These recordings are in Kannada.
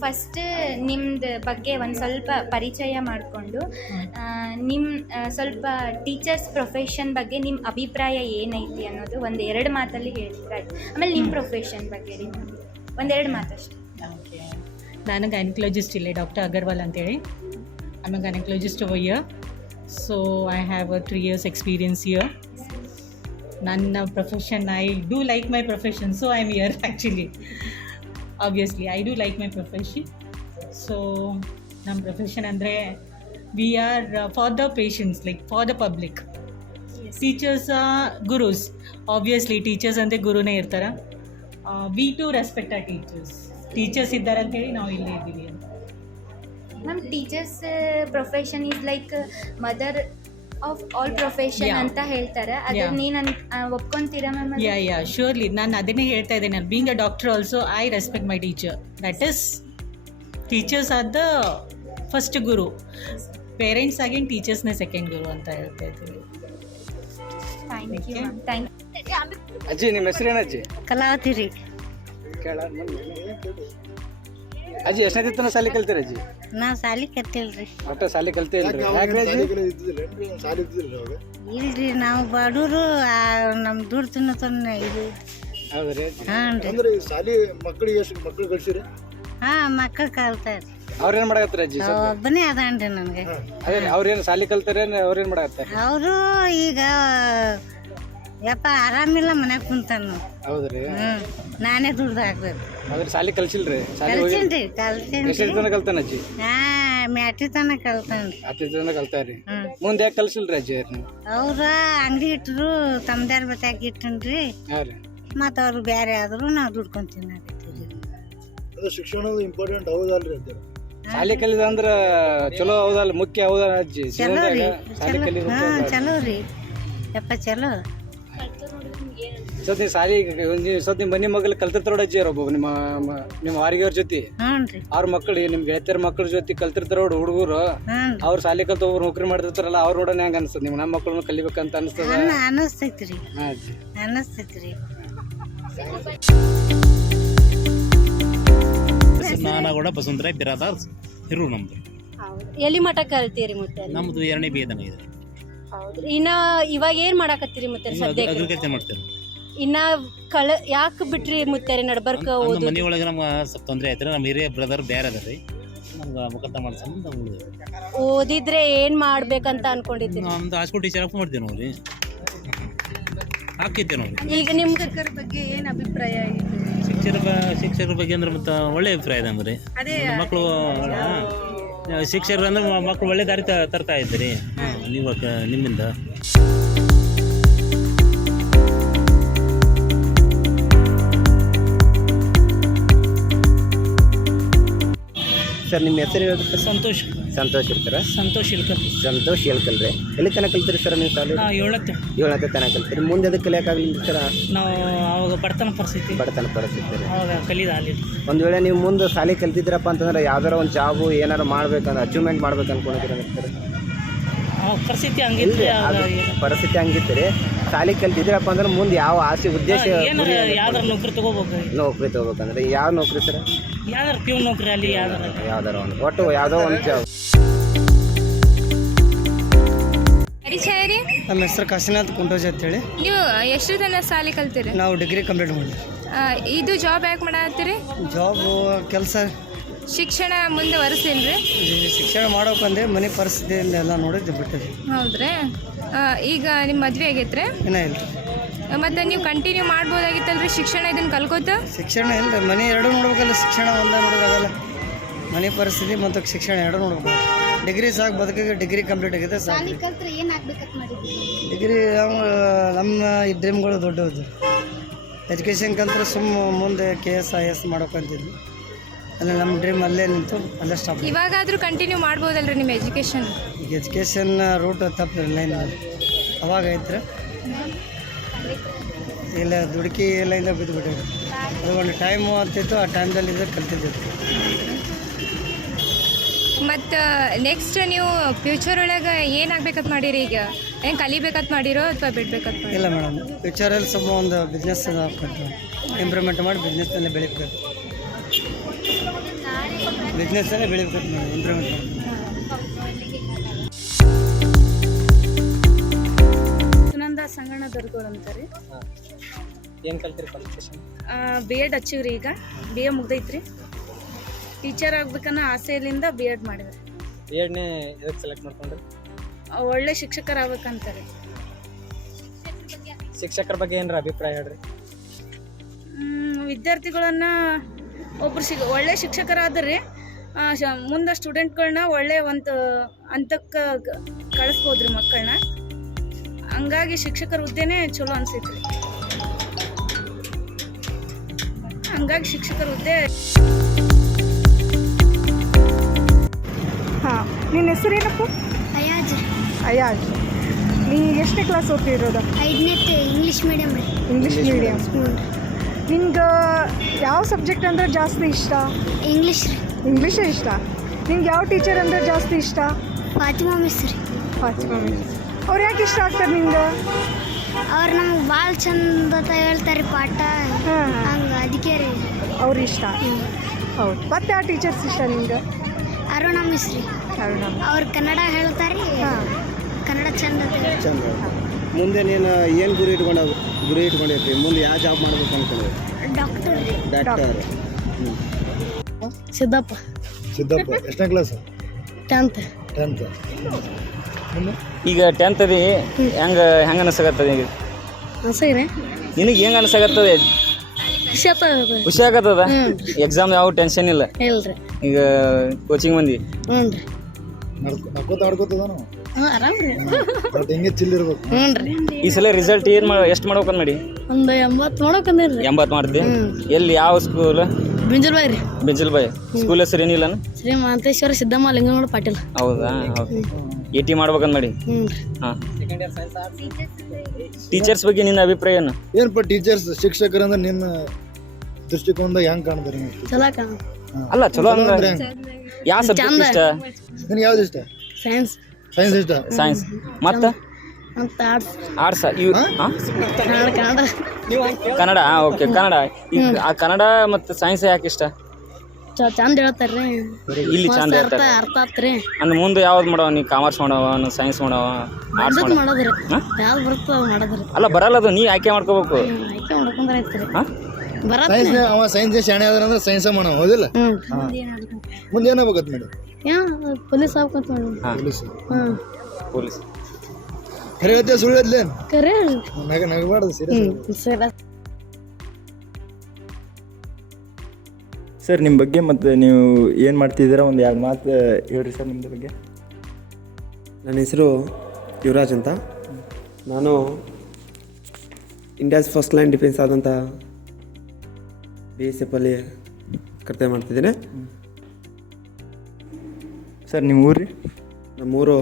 ಫಸ್ಟ್ ನಿಮ್ದು ಬಗ್ಗೆ ಒಂದು ಸ್ವಲ್ಪ ಪರಿಚಯ ಮಾಡಿಕೊಂಡು ನಿಮ್ಮ ಸ್ವಲ್ಪ ಟೀಚರ್ಸ್ ಪ್ರೊಫೆಷನ್ ಬಗ್ಗೆ ನಿಮ್ಮ ಅಭಿಪ್ರಾಯ ಏನೈತಿ ಅನ್ನೋದು ಒಂದು ಎರಡು ಮಾತಲ್ಲಿ ಹೇಳಿದ್ರೆ ಆಮೇಲೆ ನಿಮ್ಮ ಪ್ರೊಫೆಷನ್ ಬಗ್ಗೆ ರೀ. ಒಂದೆರಡು ಮಾತಷ್ಟೇ ನಾನು ಗೈನಕಾಲಜಿಸ್ಟ್ ಇಲ್ಲೇ ಡಾಕ್ಟರ್ ಅಗರ್ವಾಲ್ ಅಂತೇಳಿ. I'm a gynaecologist over year so I have a three years experience year ನನ್ನ profession I do like my profession so I am year actually obviously I do like my profession so ನಮ್ಮ ಪ್ರೊಫೆಷನ್ ಅಂದರೆ we are for the patients like for the public teachers gurus obviously teachers ಅಂದರೆ ಗುರುನೇ ಇರ್ತಾರೆ? ವಿ ಟು ರೆಸ್ಪೆಕ್ಟ್ ಆ ಟೀಚರ್ಸ್ ಟೀಚರ್ಸ್ ಇದ್ದಾರೆ ಅಂತೇಳಿ ನಾವು ಇಲ್ಲೇ ಇದ್ದೀವಿ ಅಂತ. Ma'am teachers profession is like mother of all profession Yeah. ಅಂತ ಹೇಳ್ತಾರೆ. ಅದನ್ನ Yeah. ನೀನು ಒಪ್ಕೊಂತೀರಾ ಮ್ಯಾಮ್ ಯಾ ಯಾ ಶ್ಯೂರ್ಲಿ ನಾನು ಅದನ್ನೇ ಹೇಳ್ತಾ ಇದ್ದೇನೆ. Being a doctor also I respect my teacher that is teachers are the first guru parents ಆಗಿ ಟೀಚರ್ಸ್ನೇ ಸೆಕೆಂಡ್ ಗುರು ಅಂತ ಹೇಳ್ತಾ ಇದ್ದೀವಿ ಥ್ಯಾಂಕ್ ಯು ಮ್ಯಾಮ್ ಥ್ಯಾಂಕ್ ಅಜ್ಜಿ ನಿಮ್ಮ ಹೆಸರೇನಜ್ಜಿ ಕಲಾವತಿ ರೀ. ಕೇಳ ಅಜ್ಜಿ ಎಷ್ಟನೇ ತನಕ ಸಾಲಿ ಕಲ್ತೀರ ಅಜ್ಜಿ? ನಾ ಸಾಲಿ ಕತ್ತಿಲ್ರಿ ಒಟ್ಟ ಸಾಲಿ ಕಲ್ತೇ ಇಲ್ರಿ. ಯಾಕ್ರಿ ಅಜ್ಜಿ? ಇಲ್ರಿ ನಾವು ಬಡವರು ನಮ್ಮ ದುಡ್ಡು ತಿನ್ನತನ ಇದು. ಹೌದ್ರಿ ಅಜ್ಜಿ? ಹಾಂ ರೀ. ಅಂದ್ರೆ ಈ ಶಾಲಿ ಮಕ್ಕಳಿಗೆ ಎಷ್ಟು ಮಕ್ಕಳು ಕಳ್ಸಿರಿ? ಹಾ ಮಕ್ಕಳು ಕಲ್ತಾರ. ಅವ್ರೇನ್ ಮಾಡಕತ್ತಾರ ಅಜ್ಜಿ ಸ್ವಲ್ಪ? ಒಬ್ಬನೇ ಅದಾನ್ರಿ ನನಗೆ. ಅದೇ ಅವ್ರೇನ್ ಸಾಲಿ ಕಲ್ತಾರೇನ್ ಅವ್ರೇನ್ ಮಾಡಕತ್ತಾರ? ಅವರು ಈಗ ಯಪ್ಪ ಆರಾಮಿಲ್ಲ ಮನ್ಯಾಗ ಕುಂತಾನು ಹೌದ್ರಿ? ನಾನೇ ದುಡ್ದು ಹಾಕ್ಬೇಕು. ಅವ್ರ ಶಾಲಿ ಕಲ್ಸಿಲ್ರಿ? ಎಷ್ಟು ಕಲ್ಸೇನ್ರಿ ಎಷ್ಟೇ ತನಕ ಕಲ್ತಾನ ಅಜ್ಜಿ? ಹಾಂ ಮ್ಯಾಟಿ ತನಕ ಕಲ್ತಾನ್ರಿ. ಹತ್ತು ಕಲ್ತಾರಿ ಮುಂದೆ ಯಾಕೆ ಕಲ್ಸಿಲ್ರಿ ಅಜ್ಜಿ ಅವ್ರನ್ನ ಅವ್ರ ಅಂಗಡಿ ಇಟ್ಟರು ತಮ್ದಾರ ಬತ್ತಾಗ ಇಟ್ಟನ್ರಿ? ಹಾ ರೀ. ಮತ್ತು ಅವ್ರು ಬೇರೆ ಆದರೂ ನಾವು ದುಡ್ಕೊಂಡು ತಿನ್ನಾಕತ್ತೀವಿ ಅದು ಶಿಕ್ಷಣದ ಇಂಪಾರ್ಟೆಂಟ್ ಹೌದಲ್ರಿ ಅಂತ ಸಾಲಿ ಕಲಿದ ಅಂದ್ರ ಚಲೋ ಹೌದಲ್ಲ ಮುಖ್ಯ ಹೌದಲ್ಲ ಅಜ್ಜಿ ಚಲೋ ರೀ ಜೀವನದಾಗ ಚಲೋ ಹಾಂ ಚಲೋ ರೀ. ಯಪ್ಪ ಚಲೋ. ಸತಿ ಸಾಲಿ ಸತಿ ಮನಿ ಮಗಲ್ ಕಲ್ತಿರ್ತಾರ ನೋಡ್ ಅಜ್ಜಿ ಒಬ್ಬ ನಿಮ್ಮ ಮ- ನಿಮ್ಮ ವಾರಿಗೆಯವ್ರ ಜೊತೆ. ಹ್ಞೂ ಅವ್ರ ಮಕ್ಕಳು ನಿಮ್ ಗೆಳತಿಯರ ಮಕ್ಕಳ ಜೊತೆ ಕಲ್ತಿರ್ತಾರ ನೋಡ್ ಹುಡುಗರು. ಹ್ಞೂ ಅವ್ರ ಸಾಲಿ ಕಲ್ತ ಒಬ್ರು ನೌಕರಿ ಮಾಡ್ತಿರ್ತಾರಲ್ಲ ಅವ್ರ ನೋಡೋಣ ಹೆಂಗ ಅನ್ಸ್ತದ ನಿಮ್ ನಮ್ಮ ಮಕ್ಕಳನ್ನ ಕಲಿಬೇಕಂತ ಅನ್ಸ್ತದ? ಅನ್ನ ಅನ್ನಿಸ್ತೈತಿ ರೀ ಹಾ ಅಜ್ಜಿ. ಅನ್ನಿಸ್ತೈತಿ ರೀ ನಾನಗೌಡ ಬಸವಂತರಾಯ್ ಬಿರಾದಾರ್ ಹಿರು ನಮ್ದು. ಎಲ್ಲಿ ಮಠ ಕಲ್ತೀರಿ ಮತ್ತೆ ನಮ್ದು ಎರಡನೇ ಬೇದನ ಇದೆ. ಹೌದ್ರಿ. ಇನ್ನ ಇವಾಗ ಏನ್ ಮಾಡಾಕತ್ತೀರಿ ಮತ್ತೆ ಸದ್ಯಕ್ಕೆ? ಅಗ್ರಿಕಲ್ಚರ್ ಮಾಡ್ತೇವೆ ಇನ್ನ ಕಳ ಯಾಕೆ ಬಿಟ್ರಿ ಮುತ್ತಾರೆ ನಡ್ಬರ್ಕ ನಮ್ಮ ಓದು? ಮನೆ ಒಳಗೆ ನಮ್ಗೆ ಸ್ವಲ್ಪ ತೊಂದರೆ ಆಯ್ತು ನಮ್ಮ ಹಿರಿಯ ಬ್ರದರ್ ಬೇರೆ ಅದ ರೀ ನಮ್ಗೆ ನಾವು ಉಳಿದೇವೆ ಓದಿದ್ರೆ ಏನ್ ಮಾಡ್ಬೇಕಂತ ಅನ್ಕೊಂಡಿದ್ದೀರಿ? ನಮ್ದು ಹಾಸ್ಕೂಲ್ ಟೀಚರ್ ಆಫ್ ಮಾಡ್ತೀವಿ ನಾವು ರೀ ಹಾಕಿದ್ದೇವೆ ನಾವು ರೀ ಈಗ ನಿಮ್ಗೆ ಬಗ್ಗೆ ಏನ್ ಅಭಿಪ್ರಾಯ ಶಿಕ್ಷಕರ ಬ- ಶಿಕ್ಷಕರ ಬಗ್ಗೆ ಅಂದ್ರೆ ಮತ್ತೆ ಒಳ್ಳೆ ಅಭಿಪ್ರಾಯ ಇದೆ ಅಂದ್ರೆ. ಮಕ್ಕಳು ಶಿಕ್ಷಕರು ಅಂದ್ರೆ ಮಕ್ಕಳು ಒಳ್ಳೆ ದಾರಿ ತ- ತರ್ತಾ ಇದ್ದೀರಿ. ನೀವು ಕ- ನಿಮ್ಮಿಂದ. ಸರ್ ನಿಮ್ಮ ಹೆಸರು ಹೇಳಿದ್ರೆ ಸಂತೋಷ್. ಸಂತೋಷ್ ಇರ್ತಾರ? ಸಂತೋಷ್ ಇಲ್ಕರ್ ಸಂತೋಷ್ ಹೇಳ್ಕಲ್ರಿ ಎಲ್ಲಿ ತನಕ ಕಲ್ತೀರಿ ಸರ್ ನೀವು ಸಾಲು ಏಳತ್ತೆ. ಏಳತ್ತೆ ತನಕ ಕಲ್ತೀರಿ. ಮುಂದೆ ಅದಕ್ಕೆ ಕಲಿಯೋಕ್ಕಾಗಲಿಲ್ಲ ಸರ್ ನಾವು ಅವಾಗ ಬಡತನ ಪರಿಸ್ಥಿತಿ. ಬಡತನ ಪರಿಸ್ಥಿತಿ ರೀ. ಅವಾಗ ಕಲಿದ ಅಲ್ಲಿ ಒಂದು ವೇಳೆ ನೀವು ಮುಂದೆ ಸಾಲಿ ಕಲ್ತಿದ್ದೀರಪ್ಪ ಅಂತಂದ್ರೆ ಯಾವ್ದಾರ ಒಂದು ಜಾಬು ಏನಾರು ಮಾಡ್ಬೇಕಂದ್ರೆ ಅಚೀವ್ಮೆಂಟ್ ಮಾಡ್ಬೇಕು ಅನ್ಕೊಂಡಿದ್ದೀರ ಸರ್ ಪರಿಸ್ಥಿತಿ ಹಂಗಿದ್ರೆ ಪರಿಸ್ಥಿತಿ ಹಂಗಿತ್ರಿ ಸಾಲಿ ಕಲ್ತಿದ್ರಪ್ಪ ಅಂದ್ರೆ ಮುಂದೆ ಯಾವ ಆಸೆ ಉದ್ದೇಶ ಯಾವ್ದಾರ ನೌಕರಿ ತಗೋಬೇಕು ನೌಕರಿ ತಗೋಬೇಕಂದ್ರೆ ಯಾವ ನೌಕರಿ ಸರ್? ಯಾವ್ದಾರ ಪ್ಯೂನ್ ನೌಕರಿ ಅಲ್ಲಿ ಯಾವ್ದಾರ? ಯಾವ್ದಾರ ಒಂದು ಒಟ್ಟು ಯಾವುದೋ ಒಂದು ಜಾಬ್ ಪರಿಚಯ ರೀ ನಮ್ಮ ಹೆಸರು ಕಾಶಿನಾಥ್ ಕುಂಟೋಜ್ ಅಂತೇಳಿ ನೀವು ಎಷ್ಟು ದಿನ ಸಾಲಿ ಕಲ್ತೀರಿ? ನಾವು ಡಿಗ್ರಿ ಕಂಪ್ಲೀಟ್ ಮಾಡಿದ್ವಿ. ಇದು ಜಾಬ್ ಯಾಕೆ ಮಾಡತ್ತೀರಿ? ಜಾಬ್ ಕೆಲಸ. ಶಿಕ್ಷಣ ಮುಂದೆ ವರ್ಸೇನ್ರಿ? ಶಿಕ್ಷಣ ಮಾಡೋಕಂದ್ರೆ ಮನೆ ಪರಿಸ್ಥಿತಿಯಿಂದ ಎಲ್ಲ ನೋಡಿದ್ದು ಬಿಟ್ಟಿದ್ವಿ. ಹೌದ್ರಿ. ಈಗ ನಿಮ್ಮ ಮದುವೆ ಆಗೈತ್ರಿ? ಇನ್ನೂ ಇಲ್ಲ ಮತ್ತೆ ನೀವು ಕಂಟಿನ್ಯೂ ಮಾಡ್ಬೋದಾಗಿತ್ತಲ್ರಿ ಶಿಕ್ಷಣ ಇದನ್ನ ಕಲ್ಕೋತ? ಶಿಕ್ಷಣ ಇಲ್ಲ ರೀ ಮನೆ ಎರಡು ನೋಡ್ಬೇಕಲ್ಲ ಶಿಕ್ಷಣ ಒಂದೇ ನೋಡೋದಾಗಲ್ಲ ಮನೆ ಪರಿಸ್ಥಿತಿ ಮತ್ತು ಶಿಕ್ಷಣ ಎರಡು ನೋಡ್ಬೇಕು. ಡಿಗ್ರಿ ಸಾಕು ಬದುಕಿಗೆ ಡಿಗ್ರಿ ಕಂಪ್ಲೀಟ್ ಆಗಿದೆ ಸಾಕು. ಡಿಗ್ರಿ ನಮ್ಮ ಈ ಡ್ರೀಮ್ಗಳು ದೊಡ್ಡದು ಎಜುಕೇಷನ್ ಕಲ್ತ್ರೆ ಸುಮ್ಮ ಮುಂದೆ ಕೆ ಎಸ್ ಐ ಎಸ್ ಮಾಡೋಕಂತಿದ್ವಿ. ಅಲ್ಲ ನಮ್ಮ ಡ್ರೀಮ್ ಅಲ್ಲೇ ನಿಂತು ಅಲ್ಲೇ ಸ್ಟಾಪ್ ಇವಾಗಾದರೂ ಕಂಟಿನ್ಯೂ ಮಾಡ್ಬೋದಲ್ರಿ ನಿಮ್ಮ ಎಜುಕೇಶನ್ ಈಗ ಎಜುಕೇಷನ್ ರೂಟ್ ತಪ್ಪು ಲೈನ್ ಅವಾಗ ಐತ್ರ. ಇಲ್ಲ ದುಡುಕಿ ಲೈನ್ದಾಗ ಬಿದ್ದುಬಿಟ್ಟಿವಿ ಅದು ಒಂದು ಟೈಮು ಅಂತಿತ್ತು ಆ ಟೈಮ್ದಲ್ಲಿ ಇದ್ರೆ ಕಲ್ತಿದ್ದಿತ್ತು ಮತ್ತು ನೆಕ್ಸ್ಟ್ ನೀವು ಫ್ಯೂಚರ್ ಒಳಗೆ ಏನಾಗ್ಬೇಕಂತ ಮಾಡಿರಿ ಈಗ? ಏನು ಕಲಿಬೇಕಂತ ಮಾಡಿರೋ ಅಥವಾ ಬಿಡ್ಬೇಕಂತ ಮಾಡಿ ಇಲ್ಲ ಮೇಡಮ್ ಫ್ಯೂಚರಲ್ಲಿ ಸ್ವಲ್ಪ ಒಂದು ಬಿಸ್ನೆಸ್ ಇಂಪ್ರೂವ್ಮೆಂಟ್ ಮಾಡಿ ಬಿಸ್ನೆಸ್ನಲ್ಲೇ ಬೆಳಿಬೇಕು. ಬಿಸ್ನೆಸ್ನಲ್ಲೇ ಬೆಳಿಬೇಕು ಮೇಡಮ್ ಇಂಪ್ರೂವ್ಮೆಂಟ್ ಸುನಂದ ಸಂಗಣ್ಣ ದರ್ಗೋಳ್ ಅಂತಾರೆ ಏನು ಕಲ್ತಿರಿ ಕ್ವಾಲಿಫಿಕೇಶನ್ ಬಿ ಎಡ್ ಹಚ್ಚಿವ್ರಿ ಈಗ. ಬಿ ಎ ಮುಗ್ದೈತ್ರಿ. ಟೀಚರ್ ಆಗ್ಬೇಕನ್ನೋ ಆಸೆಯಲ್ಲಿಂದ ಬಿ ಎಡ್ ಮಾಡಿದ್ರಿ ಬಿ ಎಡ್ನೇ ಎದಕ್ಕೆ ಸೆಲೆಕ್ಟ್ ಮಾಡ್ಕೊಂಡ್ರಿ ಒಳ್ಳೆ ಶಿಕ್ಷಕರಾಗಬೇಕಂತಾರೆ ಶಿಕ್ಷಕರ ಬಗ್ಗೆ ಏನಾರ ಅಭಿಪ್ರಾಯ ಹೇಳ್ರಿ. ವಿದ್ಯಾರ್ಥಿಗಳನ್ನ ಒಬ್ರು ಸಿಗ ಒಳ್ಳೆ ಶಿಕ್ಷಕರಾದ್ರಿ ಮುಂದೆ ಸ್ಟೂಡೆಂಟ್ಗಳನ್ನ ಒಳ್ಳೆ ಒಂದು ಹಂತಕ್ಕೆ ಕಳಿಸ್ಬೋದ್ರಿ ಮಕ್ಕಳನ್ನ ಹಂಗಾಗಿ ಶಿಕ್ಷಕರ ಹುದ್ದೆನೇ ಚಲೋ ಅನ್ಸೈತ್ರಿ. ಹಂಗಾಗಿ ಶಿಕ್ಷಕರ ಹುದ್ದೆ ಹಾಂ ನಿನ್ನ ಹೆಸರೇನಪ್ಪ ಅಯಾಜ್ ಅಯಾಜ್. ನೀ ಎಷ್ಟೇ ಕ್ಲಾಸ್ ಓದ್ತಿರೋದು? ಐದನೇ ಇಂಗ್ಲೀಷ್ ಮೀಡಿಯಮ್ ರೀ. ಇಂಗ್ಲೀಷ್ ಮೀಡಿಯಮ್ ನಿಂಗೆ ಯಾವ ಸಬ್ಜೆಕ್ಟ್ ಅಂದ್ರೆ ಜಾಸ್ತಿ ಇಷ್ಟ? ಇಂಗ್ಲೀಷ್ ರೀ. ಇಂಗ್ಲೀಷೇ ಇಷ್ಟ? ನಿಂಗೆ ಯಾವ ಟೀಚರ್ ಅಂದ್ರೆ ಜಾಸ್ತಿ ಇಷ್ಟ? ಫಾತಿಮಾ ಮಿಸ್ ರೀ ಫಾತಿಮಾ ಮಿಸ್ ಅವ್ರು ಯಾಕೆ ಇಷ್ಟ ಆಗ್ತಾರೆ ನಿಮ್ಗೆ ಅವ್ರು ನಮ್ಗೆ ಭಾಳ ಚಂದ ಅಂತ ಹೇಳ್ತಾರೆ ಪಾಠ. ಹಾಂ. ಹಂಗೆ ಅದಕ್ಕೆ ರೀ. ಅವ್ರು ಇಷ್ಟ? ಹೌದು. ಮತ್ತೆ ಆ ಟೀಚರ್ಸ್ ಇಷ್ಟ ನಿಮ್ಗೆ ಅರುಣ ಮಿಸ್ ರೀ ಅರುಣ ಅವ್ರು ಕನ್ನಡ ಹೇಳ್ತಾರೆ ಹಾಂ. ಕನ್ನಡ ಚಂದ ಅಂತ ಹೇಳ್ತಾರೆ. ಚಂದ ಮುಂದೆ ನೀನು ಏನು ಗುರಿ ಇಟ್ಕೊಂಡ ಗುರಿ ಇಟ್ಕೊಂಡಿರ್ತೀವಿ ಮುಂದೆ ಯಾವ ಜಾಬ್ ಮಾಡ್ಬೇಕು ಅನ್ಕೊಂಡ್ರಿ ಡಾಕ್ಟರ್ ಡಾಕ್ಟರ್ ಸಿದ್ದಪ್ಪ. ಸಿದ್ದಪ್ಪ. ಎಷ್ಟನೇ ಕ್ಲಾಸ್ ಟೆಂತ್ ಟೆಂತ್ ಈಗ ಟೆಂತ್ ಅದಿ ಹೆಂಗೆ ಹೆಂಗೆ ಅನಿಸಕತ್ತದ ಈಗ? ನಿನಗೆ ಹೆಂಗೆ ಅನಿಸಕತ್ತದ? ಖುಷಿ ಆಗತ್ತದ? ಎಕ್ಸಾಮ್ ಯಾವ ಟೆನ್ಷನ್ ಇಲ್ಲ. ಈಗ ಕೋಚಿಂಗ್ ರೀ. ಈ ಸಲ ರಿಸಲ್ಟ್ ಏನ್ ಎಷ್ಟು ಮಾಡ್ಬೇಕು ಮಾಡಿ? ಒಂದು ಎಂಬತ್ತು ನೋಡೋಕಂದಿರಿ ಎಂಬತ್ತು ಮಾಡ್ತಿ? ಎಲ್ಲಿ ಯಾವ ಸ್ಕೂಲ್ ಬಿಂಜಲ್ ಬಾಯ್ ರೀ. ಬೆಂಜಲ್ ಬಾಯ್ ಸ್ಕೂಲ್ ಹೆಸರು ಏನಿಲ್ಲ ಶ್ರೀ ಮಹಂತೇಶ್ವರ ಸಿದ್ದಮ್ಮ ಲಿಂಗನಗೌಡ ಪಾಟೀಲ್. ಹೌದಾ? ಎ ಟಿ ಮಾಡ್ಬೇಕಂತ ಮಾಡಿ. ಹಾಂ. ಟೀಚರ್ಸ್ ಬಗ್ಗೆ ನಿನ್ನ ಅಭಿಪ್ರಾಯ ಏನು? ಏನಪ್ಪ ಟೀಚರ್ಸ್ ಶಿಕ್ಷಕರಂದ್ರೆ ನಿನ್ನ ದೃಷ್ಟಿಕೋನದಾಗ ಹೆಂಗ್ ಕಾಣ್ತಾರೆ ನೀವು ಚಲೋ ಕಾಣ ಅಲ್ಲ ಚಲೋ ಅಂದ್ರೆ ಯಾವ ಸಬ್ಜೆಕ್ಟ್ ಇಷ್ಟ? ನಿನ್ಗೆ ಯಾವ್ದು ಇಷ್ಟ? ಸೈನ್ಸ್ ಸೈನ್ಸ್ ಇಷ್ಟ? ಸೈನ್ಸ್ ಮತ್ತು? ಮತ್ತು ಆರ್ಟ್ಸ್ ಆರ್ಟ್ಸ್ ಇವ್ ಕನ್ನಡ. ಕನ್ನಡ? ಕನ್ನಡ ಓಕೆ ಕನ್ನಡ. ಈಗ ಆ ಕನ್ನಡ ಮತ್ತು ಸೈನ್ಸ್ ಯಾಕೆ ಇಷ್ಟ? ಚಂದ ಹೇಳ್ತಾರ್ರಿ. ಇಲ್ಲಿ ಚಂದ ಅರ್ಥ ಹೇಳ್ತಾರೆ ಅರ್ಥ ಆತ್ ರೀ ಮುಂದೆ ಯಾವ್ದು ಮಾಡವ? ನೀ ಕಾಮರ್ಸ್ ಮಾಡವ ಸೈನ್ಸ್ ಮಾಡವ ಆರ್ಟ್ಸ್ ಅದಕ್ಕೆ ಮಾಡವ ಮಾಡೋದ್ರಿ. ಹಾ? ಯಾವ್ದು ಬರ್ತದೆ ಅದು ಮಾಡೋದ್ರಿ. ಅಲ್ಲ ಬರಲ್ಲ ಅದು ನೀ ಆಯ್ಕೆ ಮಾಡ್ಕೋಬೇಕು. ಆಯ್ಕೆ ಮಾಡ್ಕೊಂಡ್ರೆ ಆಯ್ತು ರೀ ಹಾಂ ಬರತ್ತೆ ಸೈನ್ಸ್ ಅವ ಸೈನ್ಸ್ ಶಾಣೆ ಅದ್ರ ಅಂದ್ರೆ ಸೈನ್ಸ್ ಮಾಡೋ ಹೌದಿಲ್ಲ? ಹ್ಞೂ ಮುಂದೆ ಏನಾಗಬೇಕತ್ ಮೇಡಮ್ ಏನು ಪೊಲೀಸ್ ಆಗ್ಬೇಕಂತ ಪೊಲೀಸ್. ಪೊಲೀಸ್. ಖರೆ ಹೇಳ್ತೀಯ ಸುಳ್ಳು ಹೇಳ್ಲೇನ್ ಕರೆ ನಗ ನಗಬಾರ್ದು ಸೀರಿಯಸ್ ಹ್ಞೂ ಸರಿ ಸರ್ ನಿಮ್ಮ ಬಗ್ಗೆ ಮತ್ತು ನೀವು ಏನು ಮಾಡ್ತಿದ್ದೀರಾ? ಒಂದು ಎರಡು ಮಾತು ಹೇಳ್ರಿ ಸರ್ ನಿಮ್ಮದ್ರ ಬಗ್ಗೆ. ನನ್ನ ಹೆಸರು ಯುವರಾಜ್ ಅಂತ. ನಾನು ಇಂಡಿಯಾಸ್ ಫಸ್ಟ್ ಲೈನ್ ಡಿಫೆನ್ಸ್ ಆದಂಥ ಬಿ ಎಸ್ ಎಫ್ ಅಲ್ಲಿ ಕರ್ತವ್ಯ ಮಾಡ್ತಿದ್ದೀನಿ. ಸರ್ ನಿಮ್ಮ ಊರು ರೀ ನಮ್ಮೂರು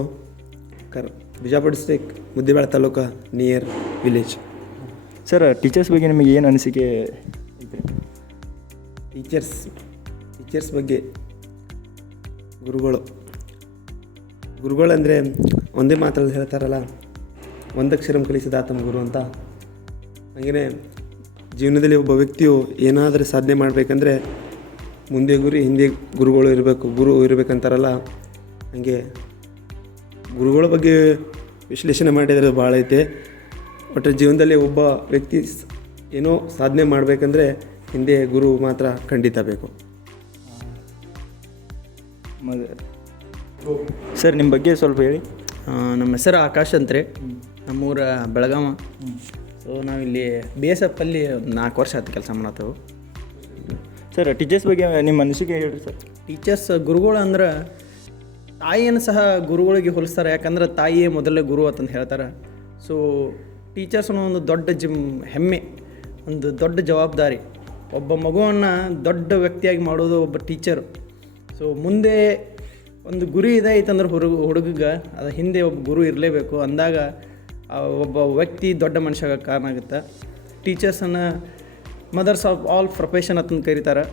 ಕರ್ Bijapur district Muddebihal taluk near village. Sir teachers ಬಗ್ಗೆ ನಿಮಗೆ ಏನು ಅನಿಸಿಕೆ ಟೀಚರ್ಸ್ ಟೀಚರ್ಸ್ ಬಗ್ಗೆ ಗುರುಗಳು. ಗುರುಗಳಂದರೆ ಒಂದೇ ಮಾತಲ್ಲಿ ಹೇಳ್ತಾರಲ್ಲ, ಒಂದಕ್ಷರಂ ಕಲಿಸಿದ ಆತಮ ಗುರು ಅಂತ. ಹಾಗೆಯೇ ಜೀವನದಲ್ಲಿ ಒಬ್ಬ ವ್ಯಕ್ತಿಯು ಏನಾದರೂ ಸಾಧನೆ ಮಾಡಬೇಕಂದ್ರೆ ಮುಂದೆ ಗುರಿ, ಹಿಂದೆ ಗುರುಗಳು ಇರಬೇಕು, ಗುರು ಇರಬೇಕಂತಾರಲ್ಲ. ಹಾಗೆ ಗುರುಗಳ ಬಗ್ಗೆ ವಿಶ್ಲೇಷಣೆ ಮಾಡಿದರೆ ಭಾಳ ಐತೆ. ಒಟ್ಟು ಜೀವನದಲ್ಲಿ ಒಬ್ಬ ವ್ಯಕ್ತಿ ಏನೋ ಸಾಧನೆ ಮಾಡಬೇಕಂದ್ರೆ ಹಿಂದೆ ಗುರು ಮಾತ್ರ ಖಂಡಿತ ಬೇಕು. ಸರ್ ನಿಮ್ಮ ಬಗ್ಗೆ ಸ್ವಲ್ಪ ಹೇಳಿ. ನಮ್ಮ ಹೆಸರು ಆಕಾಶ್ ಅಂತ್ರಿ. ನಮ್ಮೂರ ಬೆಳಗಾವ ಸೊ ನಾವಿಲ್ಲಿ ಬಿ ಎಸ್ ಎಫ್ ಅಲ್ಲಿ ಒಂದು ನಾಲ್ಕು ವರ್ಷ ಆಯ್ತು ಕೆಲಸ ಮಾಡತ್ತೇವೆ ಸರ್ ಟೀಚರ್ಸ್ ಬಗ್ಗೆ ನಿಮ್ಮ ಅನಿಸಿಕೆ ಹೇಳಿರಿ ಸರ್. ಟೀಚರ್ಸ್ ಗುರುಗಳು ಅಂದ್ರೆ ತಾಯಿಯನ್ನು ಸಹ ಗುರುಗಳಿಗೆ ಹೋಲಿಸ್ತಾರೆ. ಯಾಕಂದ್ರೆ ತಾಯಿಯೇ ಮೊದಲೇ ಗುರು ಅಂತಂದು ಹೇಳ್ತಾರೆ. ಸೊ ಟೀಚರ್ಸ್ ಅನ್ನೋ ಒಂದು ದೊಡ್ಡ ಜಿಮ್ ಹೆಮ್ಮೆ ಒಂದು ದೊಡ್ಡ ಜವಾಬ್ದಾರಿ. ಒಬ್ಬ ಮಗುವನ್ನು ದೊಡ್ಡ ವ್ಯಕ್ತಿಯಾಗಿ ಮಾಡೋದು ಒಬ್ಬ ಟೀಚರು ಸೊ ಮುಂದೆ ಒಂದು ಗುರಿ ಇದೆ ಐತಂದ್ರೆ ಹುಡುಗ ಹುಡುಗಗೆ ಅದು ಹಿಂದೆ ಒಬ್ಬ ಗುರು ಇರಲೇಬೇಕು. ಅಂದಾಗ ಒಬ್ಬ ವ್ಯಕ್ತಿ ದೊಡ್ಡ ಮನುಷ್ಯಾಗ ಕಾರಣ ಆಗುತ್ತೆ. ಟೀಚರ್ಸನ್ನು ಮದರ್ಸ್ ಆಫ್ ಆಲ್ ಪ್ರೊಫೆಷನ್ ಅಂತಂದು ಕರೀತಾರೆ.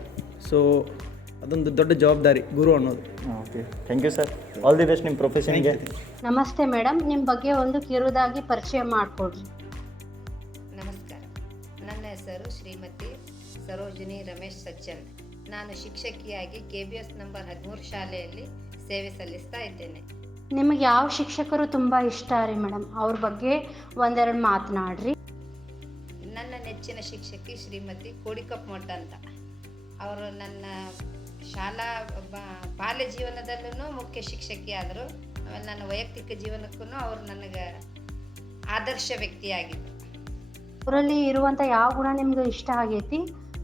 ಸೊ ಅದೊಂದು ದೊಡ್ಡ ಜವಾಬ್ದಾರಿ ಗುರು ಅನ್ನೋದು. Okay. Thank you sir all the best ನಿಮ್ಮ ಪ್ರೊಫೆಷನ್ ನಮಸ್ತೆ ಮೇಡಮ್ ನಿಮ್ಮ ಬಗ್ಗೆ ಒಂದು ಕಿರುದಾಗಿ ಪರಿಚಯ ಮಾಡಿಕೊಡ್ರಿ. ನಮಸ್ಕಾರ. ನನ್ನ ಹೆಸರು ಶ್ರೀಮತಿ ಸರೋಜಿನಿ ರಮೇಶ್ ಸಜ್ಜನ್ ನಾನು ಶಿಕ್ಷಕಿಯಾಗಿ ಕೆ ಬಿ ಎಸ್ ನಂಬರ್ ಹದಿಮೂರು ಶಾಲೆಯಲ್ಲಿ ಸೇವೆ ಸಲ್ಲಿಸ್ತಾ ಇದ್ದೇನೆ. ನಿಮಗೆ ಯಾವ ಶಿಕ್ಷಕರು ತುಂಬ ಇಷ್ಟ ರೀ ಮೇಡಮ್? ಅವ್ರ ಬಗ್ಗೆ ಒಂದೆರಡು ಮಾತನಾಡ್ರಿ. ನನ್ನ ನೆಚ್ಚಿನ ಶಿಕ್ಷಕಿ ಶ್ರೀಮತಿ ಕೋಡಿಕಪ್ಪ ಮೊಟ್ಟ ಅಂತ. ಅವರು ನನ್ನ ಶಾಲಾ ಬಾಲ್ಯ ಜೀವನದಲ್ಲೂ ಮುಖ್ಯ ಶಿಕ್ಷಕಿ ಆದರು ಆಮೇಲೆ ನನ್ನ ವೈಯಕ್ತಿಕ ಜೀವನಕ್ಕೂ ಅವರು ನನಗೆ ಆದರ್ಶ ವ್ಯಕ್ತಿಯಾಗಿದ್ದರು. ಅವರಲ್ಲಿ ಇರುವಂಥ ಯಾವ ಗುಣ ನಿಮ್ಗೆ ಇಷ್ಟ ಆಗೈತಿ?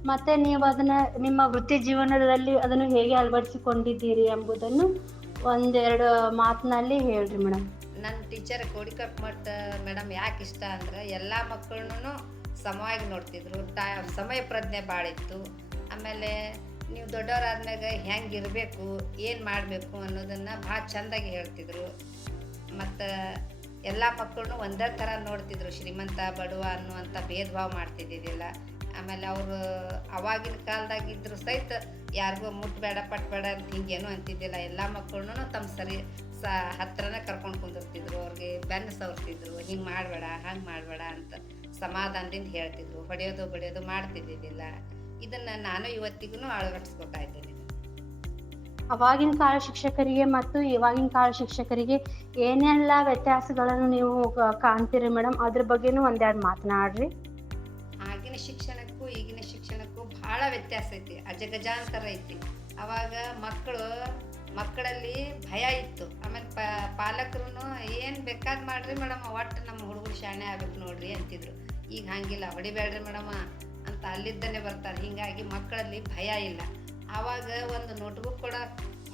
ಮತ್ತು ನೀವು ಅದನ್ನ ನಿಮ್ಮ ವೃತ್ತಿ ಜೀವನದಲ್ಲಿ ಅದನ್ನು ಹೇಗೆ ಅಳವಡಿಸಿಕೊಂಡಿದ್ದೀರಿ ಎಂಬುದನ್ನು ಒಂದೆರಡು ಮಾತಿನಲ್ಲಿ ಹೇಳ್ರಿ ಮೇಡಮ್. ನನ್ನ ಟೀಚರ್ ಕೋಡಿಕಟ್ ಮಠ ಮೇಡಮ್ ಯಾಕೆ ಇಷ್ಟ ಅಂದ್ರೆ ಎಲ್ಲ ಮಕ್ಕಳನ್ನು ಸಮವಾಗಿ ನೋಡ್ತಿದ್ರು. ಟಾ ಸಮಯ ಪ್ರಜ್ಞೆ ಭಾಳ ಇತ್ತು. ಆಮೇಲೆ ನೀವು ದೊಡ್ಡವರಾದ್ಮ್ಯಾಗ ಹೆಂಗೆ ಇರಬೇಕು, ಏನು ಮಾಡಬೇಕು ಅನ್ನೋದನ್ನು ಭಾಳ ಚಂದಾಗಿ ಹೇಳ್ತಿದ್ರು. ಮತ್ತು ಎಲ್ಲ ಮಕ್ಕಳನ್ನು ಒಂದೇ ಥರ ನೋಡ್ತಿದ್ರು. ಶ್ರೀಮಂತ, ಬಡವ ಅನ್ನುವಂಥ ಭೇದ ಭಾವ ಮಾಡ್ತಿದ್ದಿದ್ದಿಲ್ಲ. ಆಮೇಲೆ ಅವರು ಅವಾಗಿನ ಕಾಲದಾಗಿದ್ರು ಸಹಿತ ಯಾರಿಗೂ ಮುಟ್ಬೇಡ ಪಟ್ಬೇಡ ಅಂತ ಹಿಂಗೇನು ಅಂತಿದ್ದಿಲ್ಲ. ಎಲ್ಲ ಮಕ್ಕಳನ್ನೂ ತಮ್ಮ ಸರಿ ಸ ಹತ್ರನೇ ಕರ್ಕೊಂಡು ಕುಂದಿರ್ತಿದ್ರು. ಅವ್ರಿಗೆ ಬೆನ್ನು ಸವರ್ತಿದ್ರು. ಹಿಂಗೆ ಮಾಡಬೇಡ, ಹಂಗೆ ಮಾಡಬೇಡ ಅಂತ ಸಮಾಧಾನದಿಂದ ಹೇಳ್ತಿದ್ರು. ಹೊಡೆಯೋದು, ಬಡಿಯೋದು ಮಾಡ್ತಿದ್ದಿದ್ದಿಲ್ಲ. ಇದನ್ನು ನಾನು ಇವತ್ತಿಗೂ ಅಳವಡಿಸ್ಕೊತಾ ಇದ್ದೀನಿ ಅವಾಗಿನ ಕಾಲ ಶಿಕ್ಷಕರಿಗೆ ಮತ್ತು ಇವಾಗಿನ ಕಾಲ ಶಿಕ್ಷಕರಿಗೆ ಏನೆಲ್ಲ ವ್ಯತ್ಯಾಸಗಳನ್ನು ನೀವು ಕಾಣ್ತೀರಿ ಮೇಡಮ್? ಅದ್ರ ಬಗ್ಗೆನೂ ಒಂದೆರಡು ಮಾತನಾಡ್ರಿ. ವ್ಯತ್ಯಾಸ ಐತಿ ಅಜಗಜಾಂತರ ಐತಿ. ಅವಾಗ ಮಕ್ಕಳು, ಮಕ್ಕಳಲ್ಲಿ ಭಯ ಇತ್ತು. ಆಮೇಲೆ ಪ ಪಾಲಕರು ಏನು ಬೇಕಾದ್ ಮಾಡ್ರಿ ಮೇಡಮ್, ಒಟ್ಟು ನಮ್ಮ ಹುಡುಗರು ಶಾಣೆ ಆಗ್ಬೇಕು ನೋಡ್ರಿ ಅಂತಿದ್ರು. ಈಗ ಹಂಗಿಲ್ಲ ಹೊಡಿಬೇಡ್ರಿ ಮೇಡಮ ಅಂತ ಅಲ್ಲಿದ್ದನೇ ಬರ್ತಾರೆ. ಹೀಗಾಗಿ ಮಕ್ಕಳಲ್ಲಿ ಭಯ ಇಲ್ಲ. ಆವಾಗ ಒಂದು ನೋಟ್ಬುಕ್ ಕೂಡ,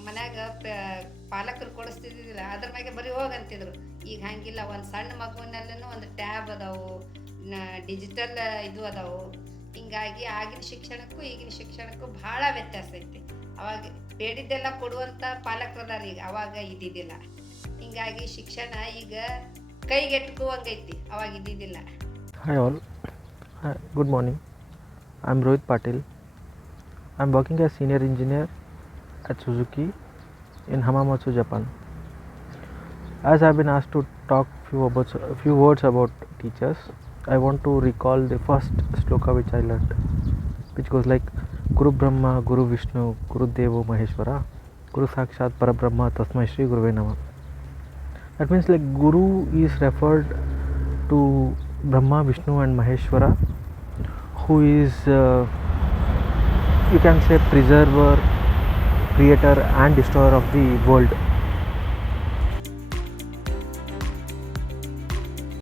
ಮನ್ಯಾಗ ಪಾಲಕರು ಕೊಡಿಸ್ತಿದ್ದಿಲ್ಲ ಅದ್ರ ಮ್ಯಾಗೆ ಬರೀ ಹೋಗಂತಿದ್ರು ಈಗ ಹಂಗಿಲ್ಲ, ಒಂದು ಸಣ್ಣ ಮಗುವಿನಲ್ಲೂ ಒಂದು ಟ್ಯಾಬ್ ಅದಾವು ಡಿಜಿಟಲ್ ಇದು ಅದಾವು. ಹಿಂಗಾಗಿ ಆಗಿನ ಶಿಕ್ಷಣಕ್ಕೂ ಈಗಿನ ಶಿಕ್ಷಣಕ್ಕೂ ಭಾಳ ವ್ಯತ್ಯಾಸ ಐತಿ ಅವಾಗ ಬೇಡಿದ್ದೆಲ್ಲ ಕೊಡುವಂಥ ಪಾಲಕರದಾರ ಈಗ ಅವಾಗ ಇದ್ದಿದ್ದಿಲ್ಲ ಹಿಂಗಾಗಿ ಶಿಕ್ಷಣ ಈಗ ಕೈಗೆಟ್ಕುವಂಗೈತಿ ಅವಾಗ ಇದ್ದಿದ್ದಿಲ್ಲ Hi all. Hi, good morning. I'm Rohit Patil. I'm working as senior engineer at Suzuki in Hamamatsu, Japan. As I've been asked to talk few about a few words about teachers, I want to recall the first sloka which I learnt, which goes like Guru Brahma, Guru Vishnu, Guru Devo Maheshwara, Guru Sakshat Parabrahma Tasmai Shri Guruve Namah. That means like Guru is referred to Brahma, Vishnu, and Maheshwara, who is, uh, you can say, preserver, creator, and destroyer of the world.